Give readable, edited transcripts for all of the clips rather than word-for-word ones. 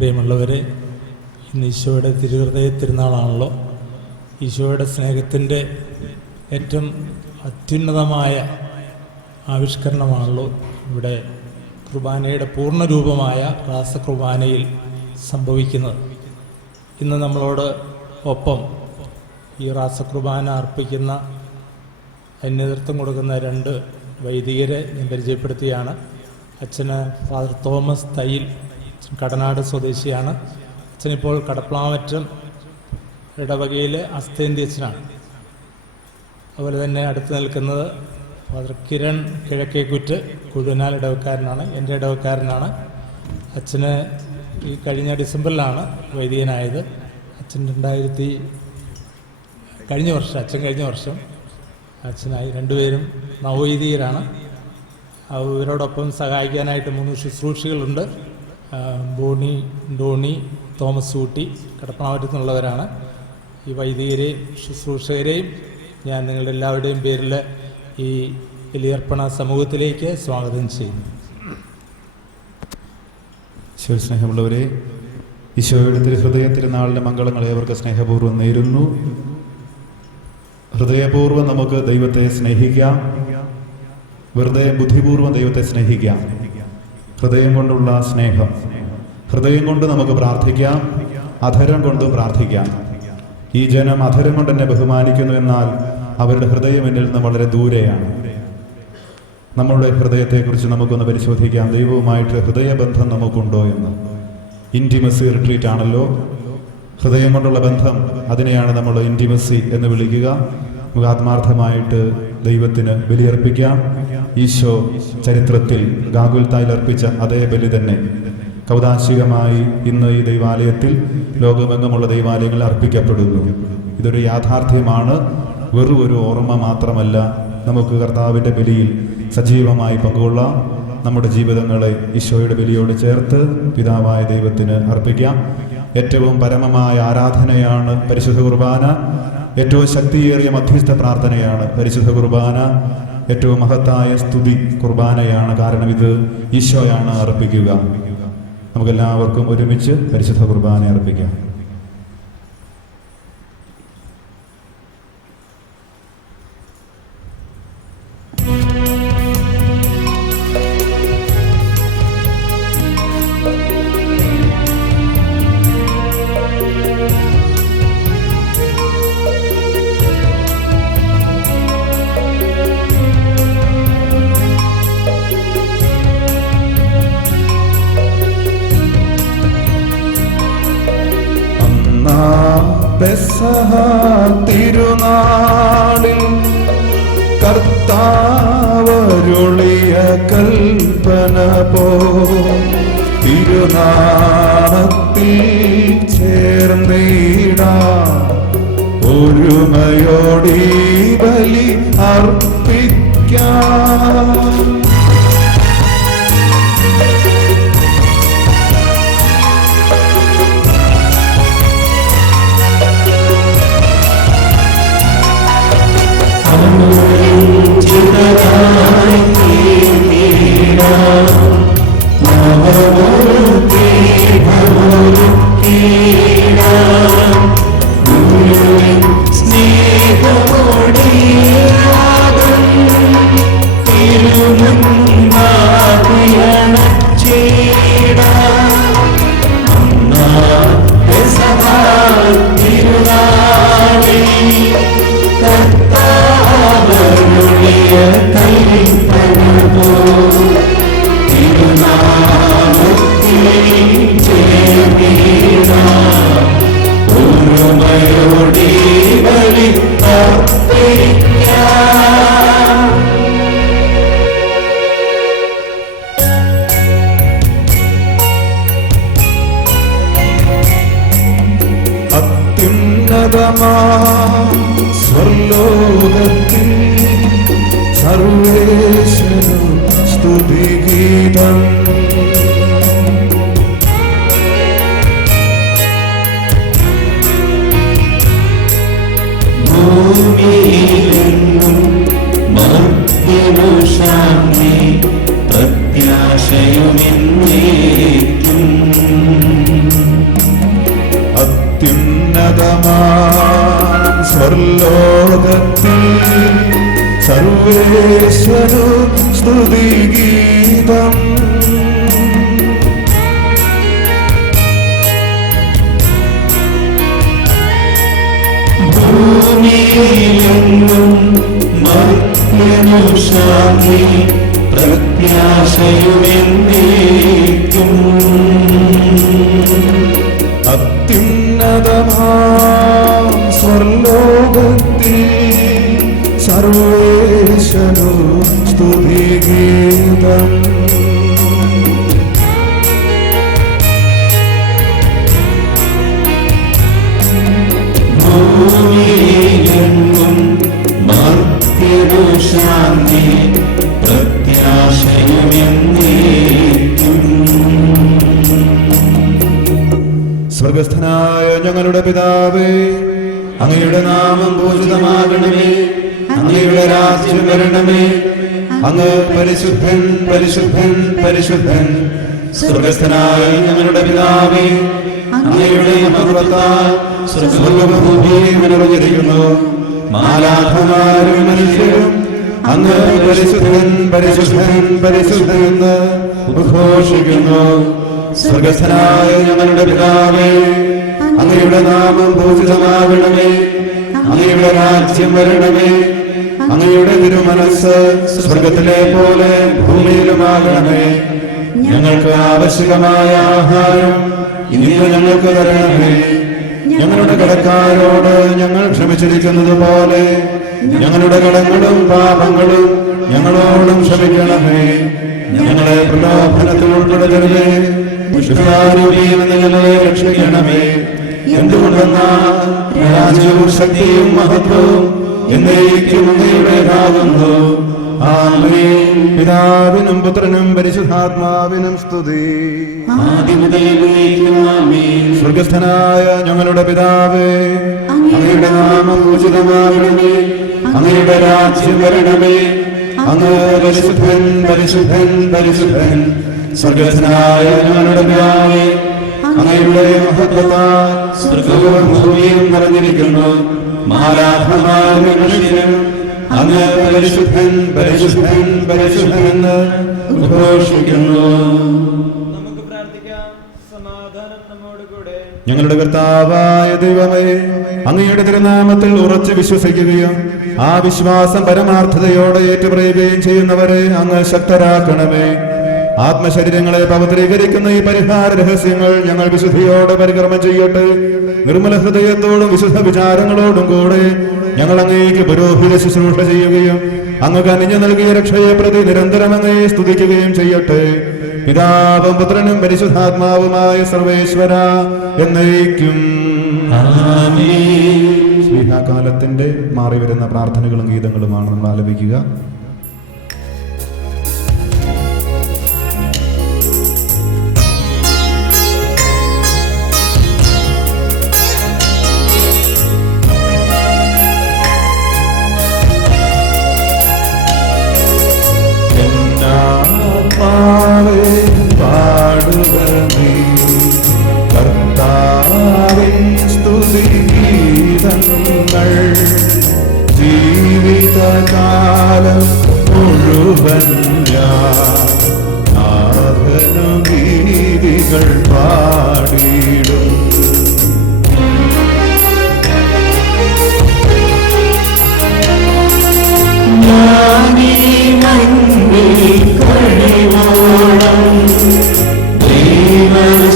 പ്രിയമുള്ളവരെ, ഇന്ന് ഈശോയുടെ തിരുഹൃദയ തിരുനാളാണല്ലോ. ഈശോയുടെ സ്നേഹത്തിൻ്റെ ഏറ്റവും അത്യുന്നതമായ ആവിഷ്കരണമാണല്ലോ ഇവിടെ കുർബാനയുടെ പൂർണ്ണരൂപമായ രാസകുർബാനയിൽ സംഭവിക്കുന്നത്. ഇന്ന് നമ്മളോട് ഒപ്പം ഈ രാസകുർബാന അർപ്പിക്കുന്ന നേതൃത്വം കൊടുക്കുന്ന 2 വൈദികരെ ഞാൻ പരിചയപ്പെടുത്തിയാണ്. അച്ഛന് ഫാദർ തോമസ് തയ്യിൽ, കടനാട് സ്വദേശിയാണ്. അച്ഛനിപ്പോൾ കടപ്ലാമറ്റം ഇടവകയിലെ അസ്തേന്തി അച്ഛനാണ്. അതുപോലെ തന്നെ അടുത്ത് നിൽക്കുന്നത് ഫാദർ കിരൺ കിഴക്കേക്കുറ്റ്, കുഴുനാൽ ഇടവക്കാരനാണ്, എൻ്റെ ഇടവക്കാരനാണ്. അച്ഛന് ഈ കഴിഞ്ഞ ഡിസംബറിലാണ് വൈദികനായത്. അച്ഛൻ കഴിഞ്ഞ വർഷം അച്ഛനായി. 2 പേരും നവവൈദികരാണ്. ഇവരോടൊപ്പം സഹായിക്കാനായിട്ട് 3 ശുശ്രൂഷികളുണ്ട്. ബോണി, ഡോണി, തോമസ് ഊട്ടി കടപ്പനാമറ്റത്തു നിന്നുള്ളവരാണ്. ഈ വൈദികരെയും ശുശ്രൂഷകരെയും ഞാൻ നിങ്ങളുടെ എല്ലാവരുടെയും പേരിൽ ഈ ബലിയർപ്പണ സമൂഹത്തിലേക്ക് സ്വാഗതം ചെയ്യുന്നു. ഈശോ സ്നേഹമുള്ളവരെ, ഈശോയുടെ ഹൃദയ തിരുനാളിൻ്റെ മംഗളങ്ങളെ അവർക്ക് സ്നേഹപൂർവ്വം നേരുന്നു. ഹൃദയപൂർവ്വം നമുക്ക് ദൈവത്തെ സ്നേഹിക്കാം, വെറുതെ ബുദ്ധിപൂർവ്വം ദൈവത്തെ സ്നേഹിക്കാം. ഹൃദയം കൊണ്ടുള്ള സ്നേഹം, ഹൃദയം കൊണ്ട് നമുക്ക് പ്രാർത്ഥിക്കാം, അധരം കൊണ്ട് പ്രാർത്ഥിക്കാം. ഈ ജനം അധരം കൊണ്ട് എന്നെ ബഹുമാനിക്കുന്നു, എന്നാൽ അവരുടെ ഹൃദയം എന്നിൽ നിന്ന് വളരെ ദൂരെയാണ്. നമ്മളുടെ ഹൃദയത്തെക്കുറിച്ച് നമുക്കൊന്ന് പരിശോധിക്കാം. ദൈവവുമായിട്ട് ഹൃദയബന്ധം നമുക്കുണ്ടോ എന്ന്. ഇൻറ്റിമസി റിട്രീറ്റ് ആണല്ലോ ഹൃദയം കൊണ്ടുള്ള ബന്ധം. അതിനെയാണ് നമ്മൾ ഇൻറ്റിമസി എന്ന് വിളിക്കുക. നമുക്ക് ആത്മാർത്ഥമായിട്ട് ദൈവത്തിന് ബലിയർപ്പിക്കാം. ഈശോ ചരിത്രത്തിൽ ഗാഗുൽത്തായിൽ അർപ്പിച്ച അതേ ബലി തന്നെ കൗദാശികമായി ഇന്ന് ഈ ദൈവാലയത്തിൽ, ലോകമെങ്ങുമുള്ള ദൈവാലയങ്ങളിൽ അർപ്പിക്കപ്പെടുന്നു. ഇതൊരു യാഥാർത്ഥ്യമാണ്, വെറും ഒരു ഓർമ്മ മാത്രമല്ല. നമുക്ക് കർത്താവിൻ്റെ ബലിയിൽ സജീവമായി പങ്കുകൊള്ളാം. നമ്മുടെ ജീവിതങ്ങളെ ഈശോയുടെ ബലിയോട് ചേർത്ത് പിതാവായ ദൈവത്തിന് അർപ്പിക്കാം. ഏറ്റവും പരമമായ ആരാധനയാണ് പരിശുദ്ധ കുർബാന. ഏറ്റവും ശക്തിയേറിയ മധ്യസ്ഥ പ്രാർത്ഥനയാണ് പരിശുദ്ധ കുർബാന. ഏറ്റവും മഹത്തായ സ്തുതി കുർബാനയാണ്. കാരണം ഇത് ഈശോയാണ് അർപ്പിക്കുക. നമുക്കെല്ലാവർക്കും ഒരുമിച്ച് പരിശുദ്ധ കുർബാന അർപ്പിക്കാം. പെസഹ തിരുനാളിൽ കർത്താവരുളിയ കൽപ്പന പോ തിരുനാമത്തിൽ ചേർന്നിടാം. ഒരുമയോടി ബലി അർപ്പിക്കാം. സ്വർലോകത്തിൽ സർവേശ്വരം സ്തുതിഗീതം. ഭൂമിയിലെങ്ങും മർത്യനു ശാന്തി പ്രത്യാശയുമെന്നേക്കും. സർവേശ്വരു സ്തുതിഗീതം. ഭൂമിയിലെങ്ങും മർത്യനു ശാന്തി പ്രത്യാശയുമെന്നേക്കും. അത്യുന്നതമാം സ്വർലോകത്തിൽ സർവേശ്വരു സ്തുതിഗീതം. ഭൂമിയിലെങ്ങും മർത്യനു ശാന്തി പ്രത്യാശയുമെന്നേക്കും. സ്വർഗസ്ഥനായ ഞങ്ങളുടെ പിതാവേ, അങ്ങയുടെ നാമം പൂജിതമാകണമേ. അങ്ങയുടെ രാജ്യം വരണമേ. അങ്ങ് പരിശുദ്ധൻ പരിശുദ്ധൻ പരിശുദ്ധൻ. സ്വർഗസ്ഥനായ ഞങ്ങളുടെ പിതാവേ, അങ്ങയുടെ മഹത്വത്താൽ സ്വർഗ്ഗവും ഭൂമിയും നിറഞ്ഞിരിക്കുന്നു. മാലാഖമാരും മനുഷ്യരും അങ്ങ് പരിശുദ്ധൻ പരിശുദ്ധൻ പരിശുദ്ധൻ എന്ന് ഉദ്ഘോഷിക്കുന്നു. സ്വർഗസ്ഥനായ ഞങ്ങളുടെ പിതാവേ, അങ്ങയുടെ നാമം പൂജിതമാകണമേ. അങ്ങയുടെ രാജ്യം വരണമേ. അങ്ങയുടെ തിരുമനസ്സ് സ്വർഗത്തിലെ പോലെ ഭൂമിയിലുമാകണമേ. ഞങ്ങൾക്ക് ആവശ്യമായ ആഹാരം ഇന്ന് ഞങ്ങൾക്ക് തരണമേ. ഞങ്ങളുടെ കടക്കാരോട് ഞങ്ങൾ ക്ഷമിച്ചിരിക്കുന്നത് പോലെ ഞങ്ങളുടെ കടങ്ങളും പാപങ്ങളും ഞങ്ങളോടും ക്ഷമിക്കണമേ. ഞങ്ങളെ പ്രലോഭനത്തിൽ ഉൾപ്പെടുത്തരുതേ, ദുഷ്ടാരൂപിയിൽ നിന്ന് ഞങ്ങളെ രക്ഷിക്കണമേ. എന്തുകൊണ്ടെന്നാൽ രാജ്യവും ശക്തിയും മഹത്വവും എന്നേക്കും അങ്ങയുടേതാകുന്നു. ആമേൻ. പിതാവിനും പുത്രനും പരിശുദ്ധാത്മാവിനും സ്തുതി. സ്വർഗസ്ഥനായ ഞങ്ങളുടെ പിതാവേ, അങ്ങയുടെ നാമം പൂജിതമാകണമേ. അങ്ങയുടെ രാജ്യം വരണമേ. അങ്ങ് പരിശുദ്ധൻ പരിശുദ്ധൻ പരിശുദ്ധൻ. സ്വർഗസ്ഥനായ ഞങ്ങളുടെ പിതാവേ, അങ്ങയുടെ മഹത്വത്താൽ സ്വർഗ്ഗവും ഭൂമിയും നിറഞ്ഞിരിക്കുന്നു. മാലാഖമാരും മനുഷ്യരും അങ്ങ് പരിശുദ്ധൻ പരിശുദ്ധൻ പരിശുദ്ധൻ എന്ന് ഉദ്ഘോഷിക്കുന്നു. നമുക്ക് പ്രാർത്ഥിക്കാം. സമാധാനം നമ്മോടുകൂടെ. ഞങ്ങളുടെ കർത്താവായ ദൈവമേ, അങ്ങയുടെ തിരുനാമത്തിൽ ഉറച്ചു വിശ്വസിക്കുകയും ആ വിശ്വാസം പരമാർത്ഥതയോടെ ഏറ്റുപറയുകയും ചെയ്യുന്നവരെ അങ്ങ് ശക്തരാക്കണമേ. ആത്മശരീരങ്ങളെ പവിത്രീകരിക്കുന്ന ഈ പരിഹാര രഹസ്യങ്ങൾ ഞങ്ങൾ വിശുദ്ധിയോടെ പരികർമ്മം ചെയ്യട്ടെ. നിർമ്മല ഹൃദയത്തോടും വിശുദ്ധ വിചാരങ്ങളോടും കൂടെ ഞങ്ങൾ അങ്ങേക്ക് പുരോഹിത ശുശ്രൂഷ ചെയ്യുകയും അങ്ങ് കനിഞ്ഞു നൽകിയ രക്ഷയെ പ്രതി നിരന്തരം അങ്ങയെ സ്തുതിക്കുകയും ചെയ്യട്ടെ. പിതാവും പുത്രനും പരിശുദ്ധാത്മാവുമായ സർവേശ്വര എന്നേക്കും ആമേൻ. സ്നേഹകാലത്തിന്റെ മാറി വരുന്ന പ്രാർത്ഥനകളും ഗീതങ്ങളുമാണ് നമ്മൾ ആലപിക്കുക. പാടുക നീ കർത്താവിൻ സ്തുതിഗീതങ്ങൾ. ജീവിതകാലം മുഴുവൻ നാഥനു ഗീതികൾ പാടിയിടും.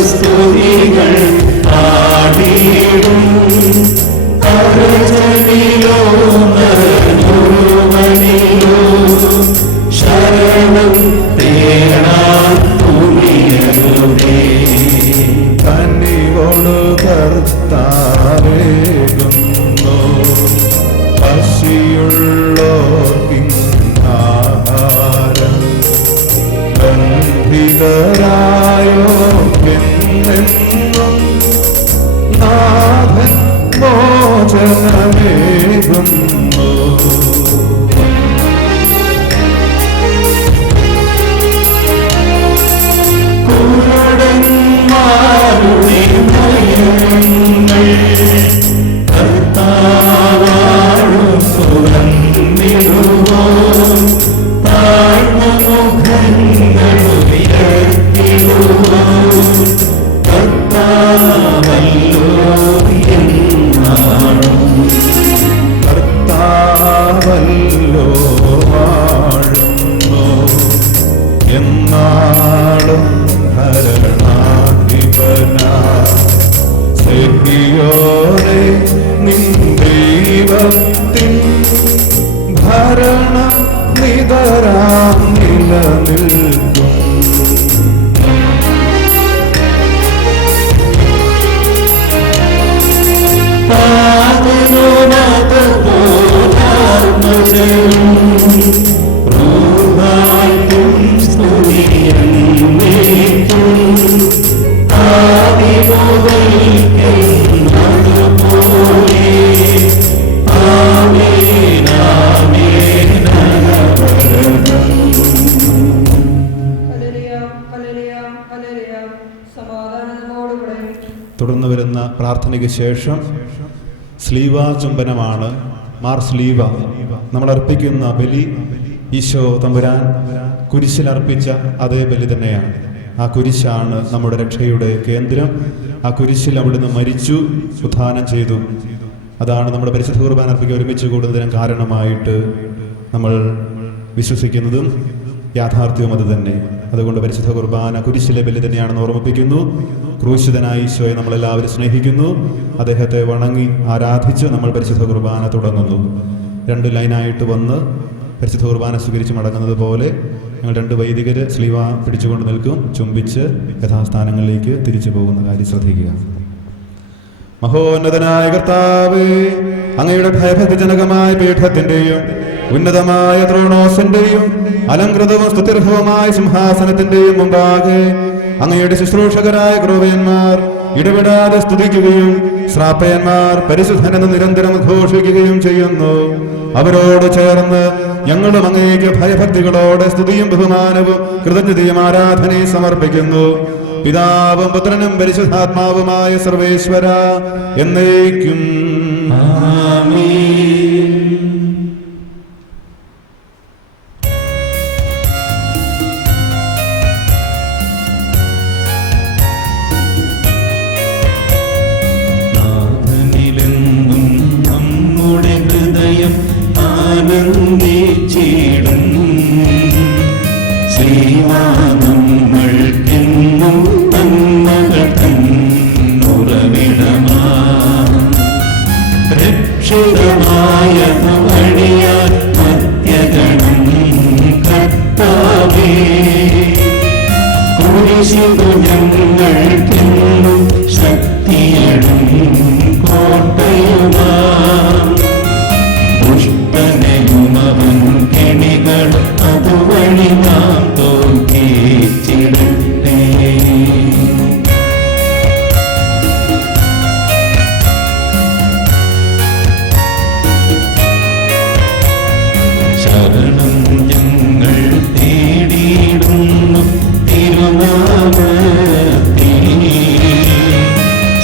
സ്തുതികൾ പാടിയിടും. അർജനിലോ നരനുമനിലോ ശരണം തേടാൻ തുനിയരുതേ. കനിവോടു കർത്താവേകുന്നു പശിയുള്ളോർക്കിന്നാഹാരം. ബന്ധിതരായോ എന്നെന്നും നാഥൻ മോചനമേകുന്നു. കുരുടന്മാരുടെ നയങ്ങൾ കർത്താവാഴും തുറന്നിടുവോ. എന്നാളും ഭരണാധിപനാ സഖിയോരെ നിൻ ദൈവത്തിൻ ഭരണം നിതരാം നിലനിൽക്കും. തുടർന്ന് വരുന്ന പ്രാർത്ഥനയ്ക്ക് ശേഷം സ്ലീവ ചുംബനമാണ്. മാർ സ്ലീവ നമ്മൾ അർപ്പിക്കുന്ന ബലി ഈശോ തമ്പുരാൻ കുരിശിൽ അർപ്പിച്ച അതേ ബലി തന്നെയാണ്. ആ കുരിശാണ് നമ്മുടെ രക്ഷയുടെ കേന്ദ്രം. ആ കുരിശിൽ അവിടുന്ന് മരിച്ചു, ഉത്ഥാനം ചെയ്തു. അതാണ് നമ്മുടെ പരിശുദ്ധ കുർബാന അർപ്പിക്കാൻ ഒരുമിച്ച് കൂടുന്നതിന് കാരണമായിട്ട് നമ്മൾ വിശ്വസിക്കുന്നതും യാഥാർത്ഥ്യവും അത് തന്നെ. അതുകൊണ്ട് പരിശുദ്ധ കുർബാന കുരിശിലെ ബലി തന്നെയാണെന്ന് ഓർമ്മിപ്പിക്കുന്നു. ക്രൂശിതനായ ഈശോയെ നമ്മളെല്ലാവരും സ്നേഹിക്കുന്നു. അദ്ദേഹത്തെ വണങ്ങി ആരാധിച്ച് നമ്മൾ പരിശുദ്ധ കുർബാന തുടങ്ങുന്നു. 2 ലൈനായിട്ട് വന്ന് പരിശുദ്ധ കുർബാന സ്വീകരിച്ച് മടങ്ങുന്നത് പോലെ ഞങ്ങൾ 2 വൈദികർ സ്ലീവ പിടിച്ചുകൊണ്ട് നിൽക്കും. ചുംബിച്ച് യഥാസ്ഥാനങ്ങളിലേക്ക് തിരിച്ചു പോകുന്ന കാര്യം ശ്രദ്ധിക്കുക. മഹോന്നതനായ കർത്താവേ, അങ്ങയുടെ ഭയഭക്തിജനകമായ പീഠത്തിന്റെയും ഉന്നതമായ ത്രോണോസിന്റെയും അലങ്കൃതവും സ്തുത്യർഹവുമായ സിംഹാസനത്തിന്റെയും മുമ്പാകെ അങ്ങയുടെ ശുശ്രൂഷകരായ ക്രൂവ്യന്മാർ ഇടപെടാതെ സ്തുതിക്കുകയും ശ്രാപ്പയന്മാർ പരിശുദ്ധനെന്ന് നിരന്തരം ഘോഷിക്കുകയും ചെയ്യുന്നു. അവരോട് ചേർന്ന് ഞങ്ങളും അങ്ങേക്ക് ഭയഭക്തികളോടെ സ്തുതിയും ബഹുമാനവും കൃതജ്ഞതയും ആരാധനയും സമർപ്പിക്കുന്നു. പിതാവും പുത്രനും പരിശുദ്ധാത്മാവുമായ സർവേശ്വര എന്നേക്കും ആമേൻ. ആനന്ദിച്ചിടും ശ്രീവാനങ്ങൾക്കെന്നും നന്മകൾ തന്നുറവിടമാ രക്ഷിതമായ വഴിയാൽ മധ്യഗണം കർത്താവേ കുരിശിതു ഞങ്ങൾക്കെന്നും ശക്തിയടും കോട്ടയുമാ ദുഷ്ടനെയുമവൻ കെണികൾ അതുവഴി നാം തോൽപ്പിച്ചിടട്ടെ. ശരണം ഞങ്ങൾ തേടിയിടുന്നു തിരുനാമത്തിൽ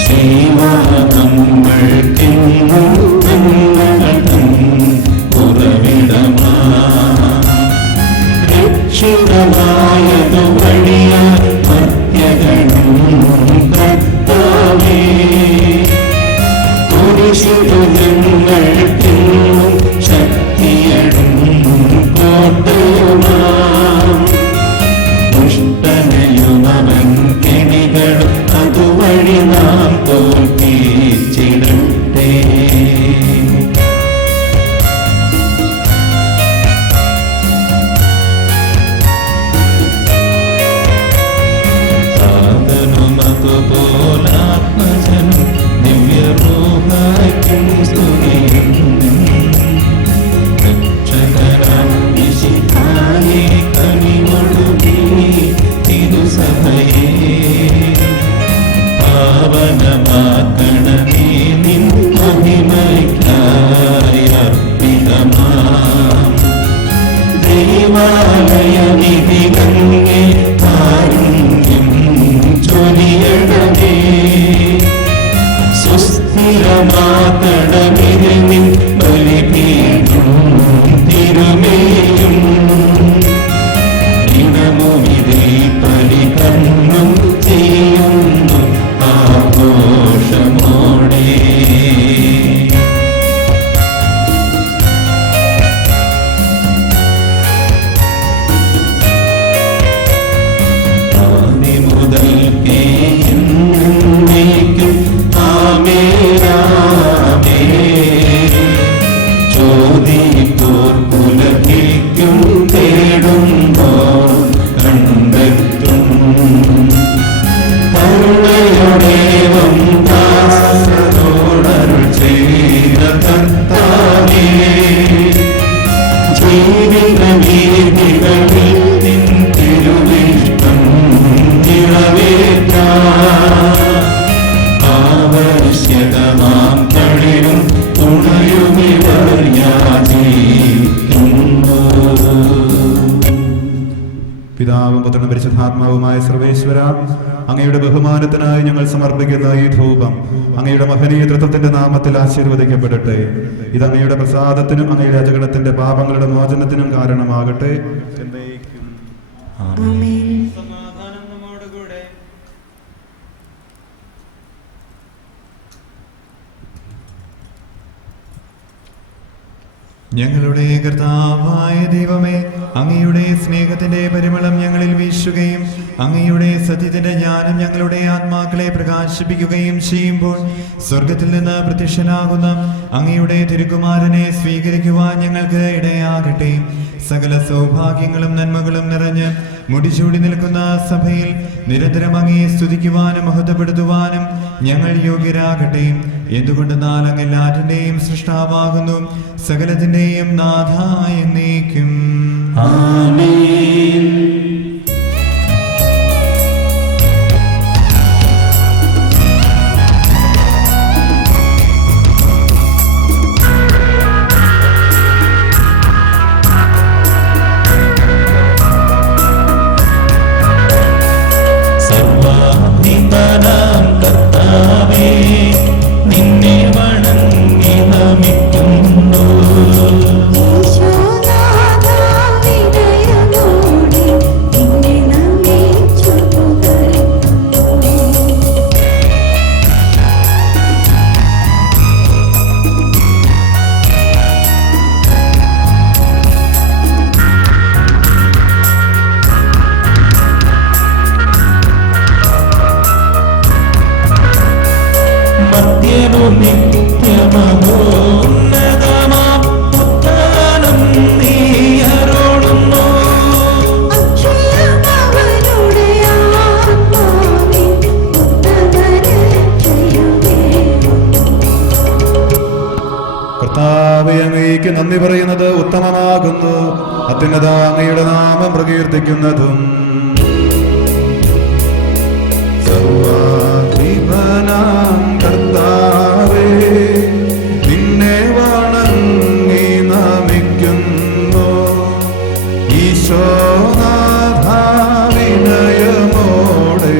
സേവാ നമ്മൾക്കെന്നും രക്ഷിതമായതു വഴിയാൽ മധ്യഗണം കർത്താവേ കുരിശിതു ഞങ്ങൾക്കെന്നും ശക്തിയടും കോട്ടയുമാം ദുഷ്ടനെയുമവൻ കെണികളും അതുവഴി നാം തോൽപ്പിച്ചിടട്ടെ. പോലാത്മജൻ ദിവ്യരൂപായ്ക്കും സ്തുതിയും രക്ഷകരാം വിശിഹായെ കനിവൊടുകി തിരുസഭയെ പാവനമാക്കണമേ നിൻ മഹിമയ്ക്കായി അർപ്പിതമാം ദൈവാലയ വിധികങ്ങേ കാരുണ്യം ചൊരിയണമേ സുസ്ഥിരമാക്കണമേ നിൻ ബലിപീഠം തിരുമേയും ദിനമുമിതേ പരികർമ്മം ചെയ്യുന്നു ആഘോഷമോടെ. പിതാവും പുത്രനും പരിശുദ്ധാത്മാവുമായ സർവേശ്വര, അങ്ങയുടെ ബഹുമാനത്തിനായി ഞങ്ങൾ സമർപ്പിക്കുന്ന ഈ ധൂപം അങ്ങയുടെ മഹനീയ തൃത്വത്തിന്റെ നാമത്തിൽ ആശീർവദിക്കപ്പെടട്ടെ. ഇത് അങ്ങയുടെ പ്രസാദത്തിനും അങ്ങയുടെ അജഗണത്തിന്റെ പാപങ്ങളുടെ മോചനത്തിനും കാരണമാകട്ടെ. സമാധാനം നമ്മോടുകൂടെ. ഞങ്ങളുടെ കർത്താവായ ദൈവമേ, അങ്ങയുടെ സ്നേഹത്തിന്റെ പരിമളം ഞങ്ങളിൽ വീശുകയും അങ്ങയുടെ സത്യത്തിന്റെ ജ്ഞാനം ഞങ്ങളുടെ ആത്മാക്കളെ പ്രകാശിപ്പിക്കുകയും ചെയ്യുമ്പോൾ സ്വർഗത്തിൽ നിന്ന് പ്രത്യക്ഷനാകുന്ന അങ്ങയുടെ തിരുക്കുമാരനെ സ്വീകരിക്കുവാൻ ഞങ്ങൾക്ക് ഇടയാകട്ടെ. സകല സൗഭാഗ്യങ്ങളും നന്മകളും നിറഞ്ഞ് മുടിചൂടി നിൽക്കുന്ന സഭയിൽ നിരന്തരം അങ്ങയെ സ്തുതിക്കുവാനും മഹത്വപ്പെടുത്തുവാനും ഞങ്ങൾ യോഗ്യരാകട്ടെ. എന്തുകൊണ്ടെന്നാൽ അങ്ങ് എല്ലാറ്റിന്റെയും സൃഷ്ടാവാകുന്നു, സകലത്തിന്റെയും നാഥ എന്നേക്കും. ആമേൻ. സർവാധിപനാം കർത്താവേ, നിന്നെ വണങ്ങി നമിക്കുന്നു. മർത്യനു നിത്യമഹോന്നതമാം ഉത്ഥാനം നീ അരുളുന്നു. കർത്താവേ, അങ്ങേക്ക് നന്ദി പറയുന്നത് ഉത്തമമാകുന്നു. അത്യുന്നത അങ്ങയുടെ നാമം പ്രകീർത്തിക്കുന്നതും സർവാധിപനാം കർത്താവേ, നിന്നെ വണങ്ങി നമിക്കുന്നു. ഈശോനാഥ, വിനയമോടെ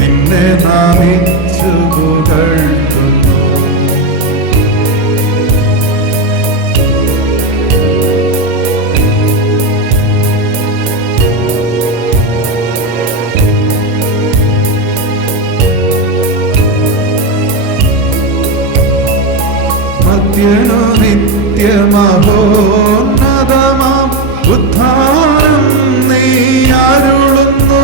നിന്നെ നമിച്ചു പുകഴ്ത്തുന്നു. മർത്യനു നിത്യമഹോന്നതമാം ഉദ്ധാരം നീ അരുളുന്നു.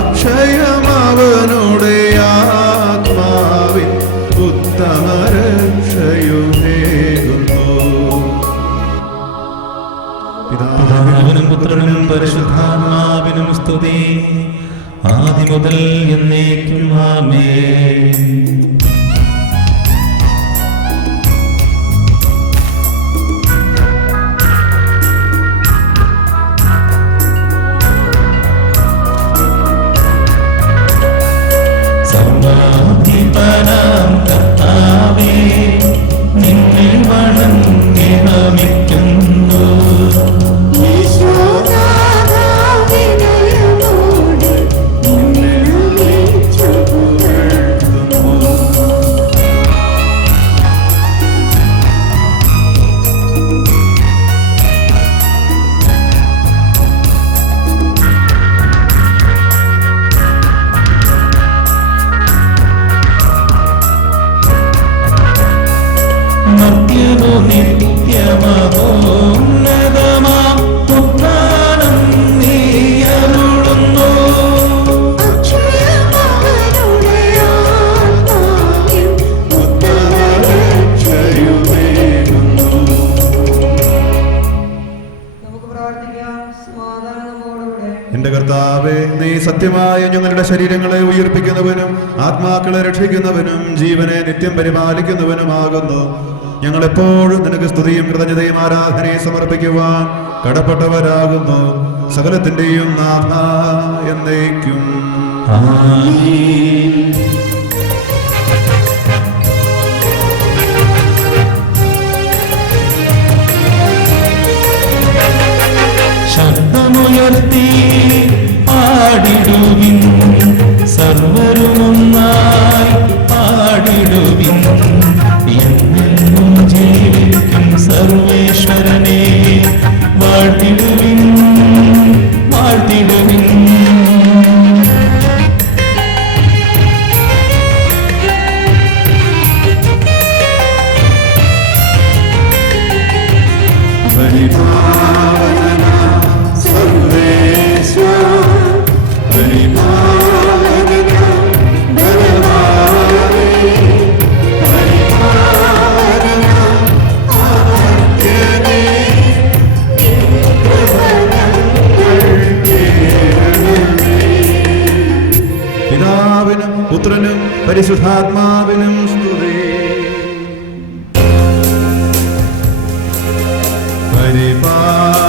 അക്ഷയമവനുടെ ആത്മാവിൻ ഉത്തമരക്ഷയുമേകുന്നു. പിതാവിനും പുത്രനും പരിശുദ്ധാത്മാവിനും സ്തുതി, ആദിമുതൽ എന്നേക്കും. ആമേൻ. സർവാധിപനാം കർത്താവേ, നിന്നെ വണങ്ങി നമിക്കുന്നു. മർത്യനു നിത്യമഹോന്നതമാം ഉത്ഥാനം നീ അരുളുന്നു. നമുക്ക് പ്രാർത്ഥിക്കാം. സമാധാനം നമ്മോടുകൂടെ. എന്റെ കർത്താവേ, നീ സത്യമായ ഞങ്ങളുടെ ശരീരങ്ങളെ ഉയർപ്പിക്കുന്നവനും ആത്മാക്കളെ രക്ഷിക്കുന്നവനും ജീവനെ നിത്യം പരിപാലിക്കുന്നവനുമാകുന്നു. ഞങ്ങൾ എപ്പോഴും നിനക്ക് സ്തുതിയും കൃതജ്ഞതയും ആരാധനയും സമർപ്പിക്കുവാൻ കടപ്പെട്ടവരാകുന്നു. സകലത്തിന്റെയും നാഥ എന്നേക്കും. ആമേൻ. ശബ്ദമോ ഉയർത്തി പാടിടുവിൻ, സർവരുമൊന്നായി പാടിടുവിൻ. എന്നെന്നും ജീവിക്കും സർവേശ്വരനെ വാഴ്ത്തിടുവിൻ, വാഴ്ത്തിടുവിൻ. പിതാവിനും പുത്രനും പരിശുദ്ധാത്മാവിനും സ്തുതി.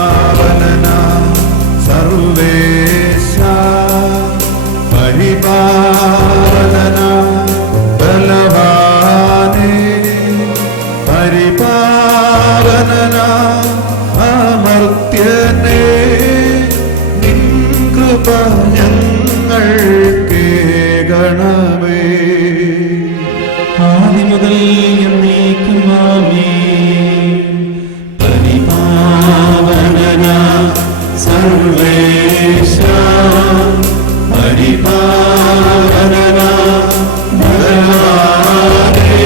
പരിപാവനനാം സർവേശ, പരിപാവനനാം ബലവാനേ, പരിപാവനനാം അമർത്യനേ, നിൻ കൃപ ഞങ്ങൾക്കേകണമേ. ആദി മുതൽ എന്നേക്കും ആമേൻ. പരിപാവനനാം സർവേശ, പരിപാവനനാം ബലവാനേ,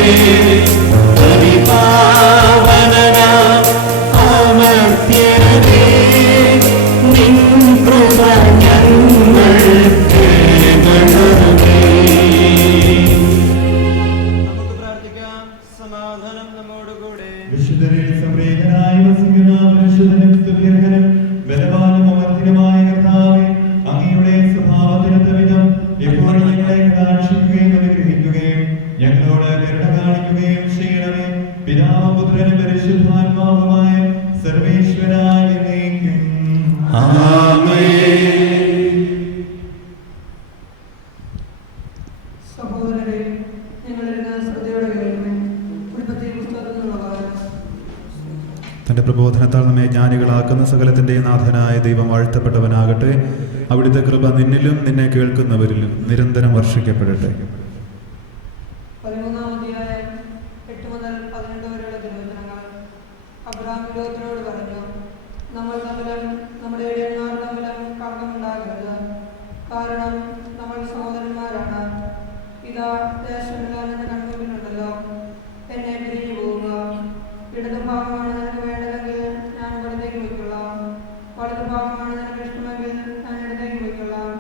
പരിപാവനനാം അമർത്യനേ, നിൻ കൃപ ഞങ്ങൾക്കേകണമേ. നമുക്ക് പ്രാർത്ഥിക്കാം. സമാധാനം നമ്മോടുകൂടെ. വിശുദ്ധരിൽ സംപ്രീതനായി വസിക്കുന്ന പരിശുദ്ധനും സ്തുത്യർഹനും ബലവാനും അമർത്യനുമായ കർത്താവേ, അങ്ങയുടെ സ്വഭാവത്തിനൊത്ത വിധം എപ്പോഴും ഞങ്ങളെ കടാക്ഷിക്കുകയും അനുഗ്രഹിക്കുകയും ഞങ്ങളോട് കരുണ കാണിക്കുകയും ചെയ്യണമേ. പിതാവും പുത്രനും പരിശുദ്ധാത്മാവുമായ സർവേശ്വരായ എന്നേക്കും ആമേൻ. സഹോദരരെ, ഞങ്ങളിരുന്ന് ശ്രദ്ധയോടെ കേൾക്കുമേ. ഉൽപ്പത്തി പുസ്തകത്തിൽ നിന്നുള്ള വായന. തന്റെ പ്രബോധനത്താൽ നമ്മെ ജ്ഞാനികളാക്കുന്ന സകലത്തിന്റെ നാഥനായ ദൈവം വാഴ്ത്തപ്പെട്ടവനാകട്ടെ. അവിടുത്തെ കൃപ നിന്നിലും നിന്നെ കേൾക്കുന്നവരിലും നിരന്തരം വർഷിക്കപ്പെടട്ടെ. 13-ാം അധ്യായം 8 മുതൽ 12 വരെയുള്ള തിരുവചനങ്ങൾ. അബ്രഹാം ലോത്തിനോട് പറഞ്ഞു, നമ്മൾ തമ്മിലും നമ്മുടെ ഇടയന്മാർ തമ്മിലും കളങ്കമുണ്ടാകരുത്. കാരണം നമ്മൾ സഹോദരന്മാരാണ്. ഇതാ, ദേശമെല്ലാം നിന്റെ കൺമുമ്പിലുണ്ടല്ലോ. എന്നെ പിരിഞ്ഞു പോവുക. ഇടതുഭാഗമാണ് നിനക്ക് വേണ്ടതെങ്കിൽ ഞാൻ വലത്തേക്ക് പോയിക്കൊള്ളാം. വലതുഭാഗമാണ് നിനക്ക് ഇഷ്ടമെങ്കിൽ ഞാൻ ഇടത്തേക്ക് പോയിക്കൊള്ളാം.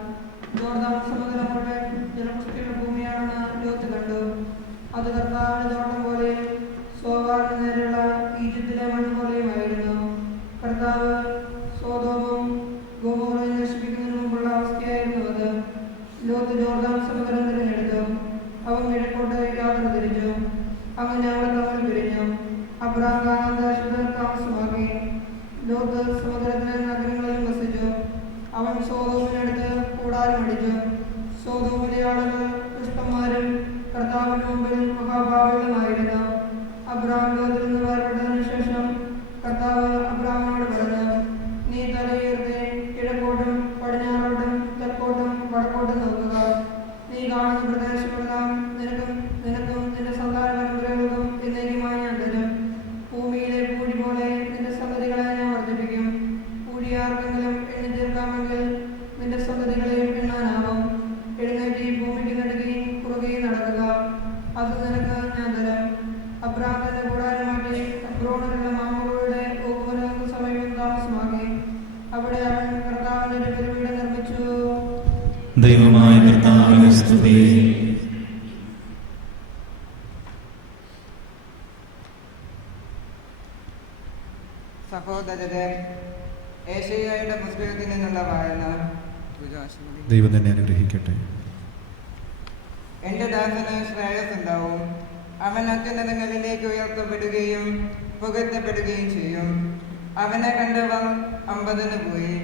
ജോർദാൻ സമുദ്രം മുഴുവൻ ജലപുഷ്ടിയുള്ള ഭൂമിയാണെന്ന് ലോത്ത് കണ്ടു. അത് കർത്താവിന്റെ തോട്ടം പോലെയും സോവാറിന് നേരെയുള്ള ഈജിപ്തിലെ മണ്ണ് പോലെയുമായിരുന്നു. കർത്താവ് സോദോമും ഗൊമോറയും നശിപ്പിക്കുന്നതിന് മുമ്പുള്ള അവസ്ഥയായിരുന്നു അത്. ലോത്ത് ജോർദാൻ സമുദ്രം തിരഞ്ഞെടുത്തു. അവൻ കിഴക്കോട്ട് യാത്ര തിരിച്ചു. അങ്ങനെ അവർ തമ്മിൽ പിരിഞ്ഞു. അബ്രഹാം കാനാൻ ദേശത്ത് താമസമാക്കി. ലോത്ത് സമുദ്രത്തിലെ നഗരങ്ങളിൽ വസിച്ചു. അവൻ സോദോമിനടുത്ത് കൂടാരമടിച്ചു. സോദോമിലെ ആളുകൾ ദുഷ്ടന്മാരും കർത്താവിന് മുമ്പിൽ മഹാഭാവികളുമായിരുന്നു. അബ്രഹാം ലോത്തിൽ നിന്ന് വേർപെട്ടതിനു ശേഷം കർത്താവ് അബ്രഹാമിനോട് പറഞ്ഞു, നീ തലയുയർത്തി കിഴക്കോട്ടും പടിഞ്ഞാറോട്ടും തെക്കോട്ടും വടക്കോട്ടും നോക്കുക. നീ കാണുന്ന പ്രദേശമെല്ലാം നിനക്കും നിന്റെ സന്താന പരമ്പരകൾക്കും എന്നേക്കുമായി ഞാൻ തരും. ഭൂമിയിലെ പൂഴി പോലെ നിന്റെ സന്തതികളെ ഞാൻ വർദ്ധിപ്പിക്കും. പൂഴിയാർക്കെങ്കിലും എണ്ണി തീർക്കാമെങ്കിൽ നിന്റെ സന്തതികളെയും എണ്ണാനാവും. എഴുന്നേറ്റ് ഈ ഭൂമിക്ക് നടുകയും കുറുകയും നടക്കുക. അത് നിനക്ക് ഞാൻ തരാം. അബ്രഹാം തന്റെ കൂടാരം മാറ്റി ഹെബ്രോണിലുള്ള മാമൂലയുടെ ഓക്കുമരങ്ങൾക്ക് സമീപം താമസമാക്കി. അവിടെ അവൻ കർത്താവിന്റെ ഒരു ബലിപീഠം നിർമ്മിച്ചു. ദൈവമായ കർത്താവിനെ സ്തുതി. സഹോദരരെ, ഏശയ്യായുടെ പുസ്തകത്തിൽ നിന്നുള്ള വായന. ദൈവം തന്നെ അനുഗ്രഹിക്കട്ടെ. എന്റെ ദാസന് ശ്രേയസ് ഉണ്ടാവും. അവൻ അത്യുന്നതങ്ങളിലേക്ക് ഉയർത്തപ്പെടുകയും പുകഴ്ത്തപ്പെടുകയും ചെയ്യും. അവനെ കണ്ടവർ 50 പോയി.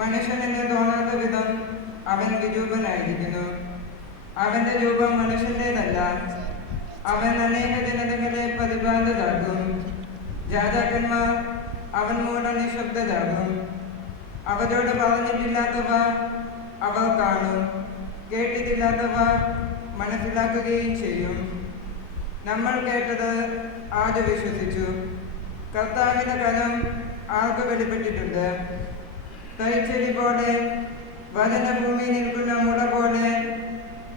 മനുഷ്യനെ തോന്നാത്ത വിധം അവൻ വിരൂപനായിരിക്കുന്നു. അവന്റെ രൂപം മനുഷ്യന്റേതല്ല. അവൻ അനേക ജനതകളെ പരിഭ്രാന്തരാക്കും. രാജാക്കന്മാർ അവൻ മൂട നിശബ്ദരാകും. അവരോട് പറഞ്ഞിട്ടില്ലാത്തവ അവർ കാണും, കേട്ടിട്ടില്ലാത്തവ മനസ്സിലാക്കുകയും ചെയ്യും. നമ്മൾ കേട്ടത് ആര് വിശ്വസിച്ചു? കർത്താവിന്റെ കരം ആർക്ക് വെളിപ്പെട്ടിട്ടുണ്ട്? തൈച്ചെടി പോലെ വചനഭൂമി നിൽക്കുന്ന മുള പോലെ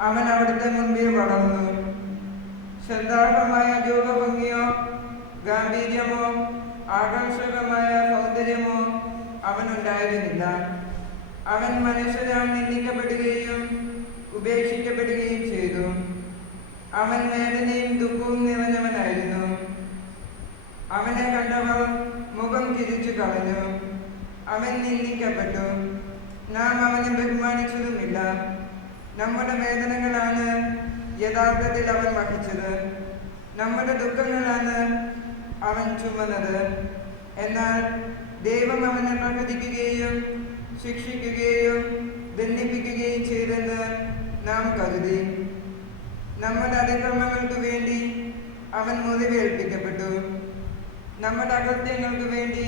അവൻ അവിടുത്തെ മുൻപിൽ വളർന്നു. ശ്രദ്ധാർഹമായ രൂപഭംഗിയോ ഗാംഭീര്യമോ ആകർഷകമായ സൗന്ദര്യമോ അവനുണ്ടായിരുന്നില്ല. അവൻ മനുഷ്യരാൽ നിന്ദിക്കപ്പെടുകയും ഉപേക്ഷിക്കപ്പെടുകയും ചെയ്തു. അവൻ വേദനയും ദുഃഖവും നിറഞ്ഞവനായിരുന്നു. അവനെ കണ്ടവർ മുഖം തിരിച്ചു കളഞ്ഞു. അവൻ നിന്ദിക്കപ്പെട്ടു, നാം അവനെ ബഹുമാനിച്ചതുമില്ല. നമ്മുടെ വേദനകളാണ് യഥാർത്ഥത്തിൽ അവൻ വഹിച്ചത്, നമ്മുടെ ദുഃഖങ്ങളാണ് അവൻ ചുമന്നത്. എന്നാൽ ദൈവം അവനെ പ്രകടിക്കുകയും ശിക്ഷിക്കുകയും ദണ്ഡിപ്പിക്കുകയും ചെയ്തെന്ന് നാം കരുതി. നമ്മുടെ അതിക്രമങ്ങൾക്ക് വേണ്ടി അവൻ മുറിവേൽപ്പിക്കപ്പെട്ടു, നമ്മുടെ അകൃത്യങ്ങൾക്ക് വേണ്ടി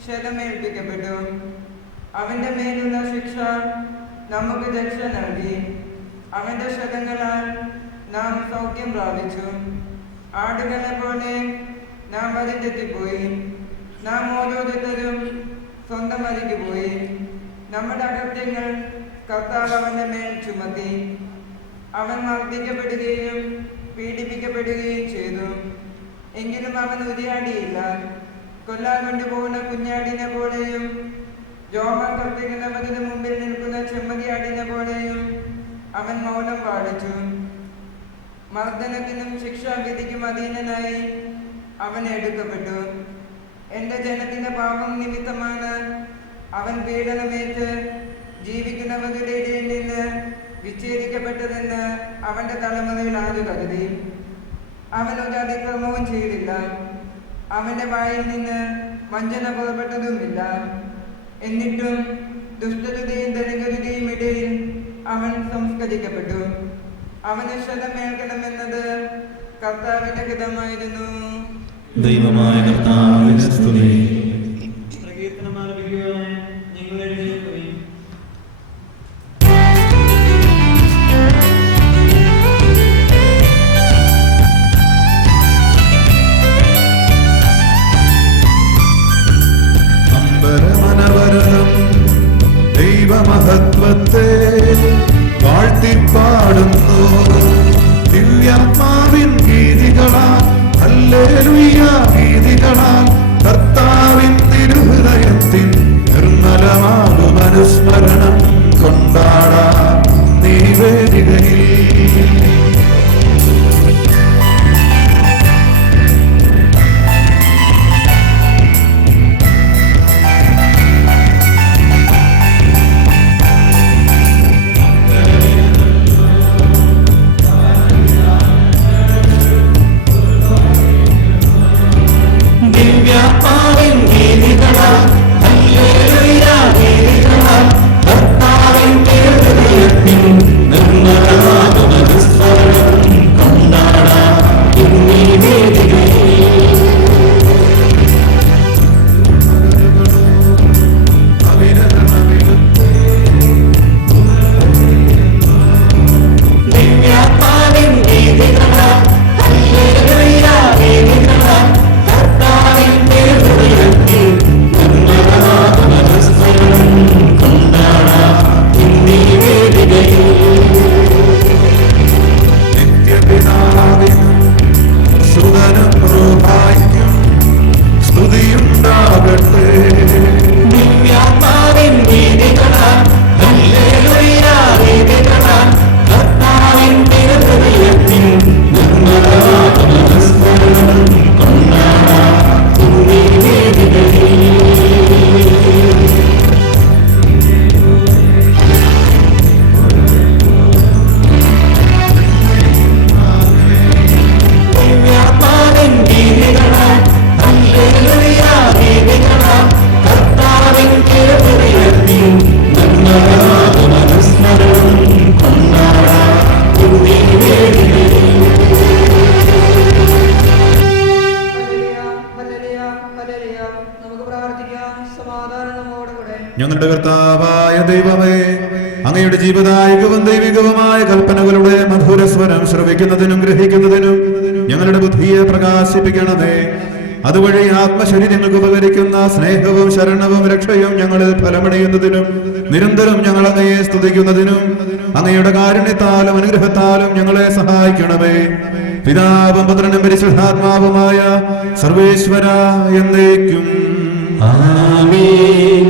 ക്ഷതമേൽപ്പിക്കപ്പെട്ടു. അവന്റെ മേലുള്ള ശിക്ഷ നമുക്ക് രക്ഷ നൽകി. അവന്റെ ക്ഷതങ്ങളാൽ നാം സൗഖ്യം പ്രാപിച്ചു. ആടുകളെ പോലെ നാം വഴിതെറ്റിപ്പോയി, നാം ഓരോരുത്തരും സ്വന്തം വഴിക്ക് പോയി. നമ്മുടെ അകൃത്യങ്ങൾ കർത്താവ് അവന്റെ മേൽ ചുമത്തി. അവൻ മർദ്ദിക്കപ്പെടുകയും പീഡിപ്പിക്കപ്പെടുകയും ചെയ്തു. എങ്കിലും അവൻ ഉരിയാടിയില്ല. കൊല്ലാൻ കൊണ്ടുപോകുന്ന കുഞ്ഞാടിനെ പോലെയും രോമം കത്തിക്കുന്നവരുടെ മുമ്പിൽ നിൽക്കുന്ന ചെമ്മരിയാടിനെ പോലെയും അവൻ മൗനം പാലിച്ചു. മർദ്ദനത്തിനും ശിക്ഷാവിധിക്കും അധീനനായി അവൻ എടുക്കപ്പെട്ടു. എന്റെ ജനത്തിന്റെ പാപം നിമിത്തമാണ് അവൻ പീഡനമേറ്റ് ജീവിക്കുന്നവരുടെ ഇടയിൽ നിന്ന് വിച്ഛേദിക്കപ്പെട്ടതെന്ന് അവന്റെ തലമുറയിൽ ആര് കരുതി? അവൻ ഒരു അതിക്രമവും ചെയ്തില്ല, അവന്റെ വായിൽ നിന്ന് വഞ്ചന പുറപ്പെട്ടതുമില്ല. എന്നിട്ടും ദുഷ്ടരുടെയും ധനികരുടെയും ഇടയിൽ അവൻ സംസ്കരിക്കപ്പെട്ടു. അവന് ക്ഷതമേൽക്കണമെന്നത് കർത്താവിന്റെ ഹിതമായിരുന്നു. ദൈവമായ കർത്താവിനെ സ്തുതി. പ്രകീർത്തനം ആലപിക്കുവാൻ നിങ്ങൾ എഴുന്നേൽക്കുവിൻ. അമ്പരമനവരതം ദൈവമഹത്വത്തെ വാഴ്ത്തിപ്പാടുന്നു. ദിവ്യാത്മാവിൻ ഗീതികളാൽ ഹല്ലേലൂയ ഗീതികളാൽ കർത്താവിൻ തിരുഹൃദയത്തിൻ നിർമ്മലമാകും അനുസ്മരണം കൊണ്ടാടാം നീ വേദികയിൽ. ദിവ്യാത്മാവിൻ ഗീതികളാൽ ഹല്ലേലൂയ ഗീതികളാൽ കർത്താവിൻ അങ്ങയുടെ ജീവദായകവും ദൈവികവുമായ കൽപ്പനകളുടെ മധുരസ്വരം ശ്രവിക്കുന്നതിനും ഗ്രഹിക്കുന്നതിനും ഞങ്ങളുടെ ബുദ്ധിയെ പ്രകാശിപ്പിക്കണമേ. അതുവഴി ആത്മശരീരങ്ങൾക്ക് ഉപകരിക്കുന്ന സ്നേഹവും ശരണവും രക്ഷയും ഞങ്ങളിൽ ഫലമണിയുന്നതിനും നിരന്തരം ഞങ്ങൾ അങ്ങയെ സ്തുതിക്കുന്നതിനും അങ്ങയുടെ കാരുണ്യത്താലും അനുഗ്രഹത്താലും ഞങ്ങളെ സഹായിക്കണമേ. പിതാവും പുത്രനും പരിശുദ്ധാത്മാവുമായ സർവേശ്വര എന്നേക്കും ആമേൻ.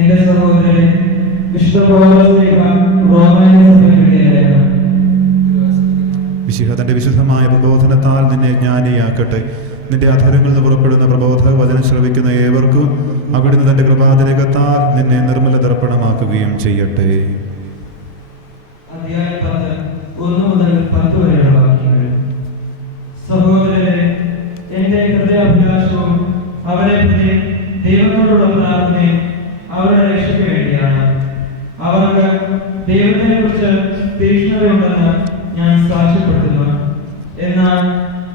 എന്റെ സഹോദരൻ വിശുദ്ധ പൗലോസ്ലീഹ റോമായിലെ സഭയ്ക്കിടയിലായിരുന്നു. വിശുദ്ധ തന്റെ വിശുദ്ധമായ പ്രബോധനത്താൽ നിന്നെ ജ്ഞാനിയാക്കട്ടെ. നിന്റെ അധരങ്ങളിൽ നിന്ന് പുറപ്പെടുന്ന പ്രബോധ വചനം ശ്രവിക്കുന്ന ഏവർക്കും അവിടുന്ന് തന്റെ കൃപാതിരകത്താൽ നിന്നെ നിർമ്മല ദർപ്പണമാക്കുകയും ചെയ്യട്ടെ. അധ്യായം 10 1 മുതൽ 10 വരെയുള്ള വാക്യങ്ങൾ. സഹോദരരെ, എന്റെ ഹൃദയാഭിലാഷവും അവരെ പ്രതി ദൈവത്തോടുള്ള പ്രാർത്ഥനയും അവരുടെ രക്ഷയ്ക്ക് വേണ്ടിയാണ്. അവർക്ക് ദൈവത്തെ കുറിച്ച് തീക്ഷ്ണതയുണ്ടെന്ന് ഞാൻ സാക്ഷ്യം എന്നാൽ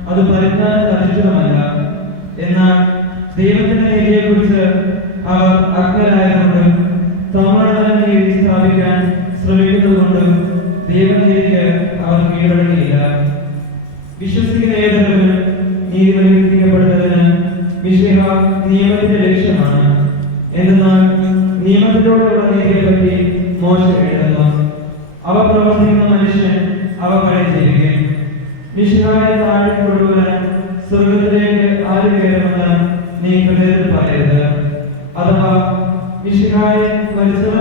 അത് പരിജ്ഞാനത്തിൽ അധിഷ്ഠിതമല്ല. എന്നാൽ ദൈവത്തിന്റെ നീതിയെക്കുറിച്ച് അവർ അജ്ഞരായതുകൊണ്ടും തങ്ങളുടെ തന്നെ നീതി സ്ഥാപിക്കാൻ ശ്രമിക്കുന്നതുകൊണ്ടും ദൈവനീതിക്ക് അവർ കീഴടങ്ങിയില്ല. വിശ്വസിക്കുന്ന ഏതൊരു നീതി വെളിപ്പെടുത്തപ്പെടുന്നതിന് മിശിഹ നിയമത്തിന്റെ ലക്ഷ്യമാണ്. എന്നാൽ നിയമത്തിലൂടെയുള്ള നീതിയെ പറ്റി മോശെ എഴുതുന്നു, അവ പ്രവർത്തിക്കുന്ന മനുഷ്യൻ അവ വഴി ജീവിക്കും. മിശിഹായെ താഴെ കൊണ്ടുവരാൻ സ്വർഗത്തിലേക്ക് ആര് കയറുമെന്ന് നീ ഹൃദയത്തിൽ പറയരുത്. അഥവാ മിശിഹായെ മരിച്ചവരിൽ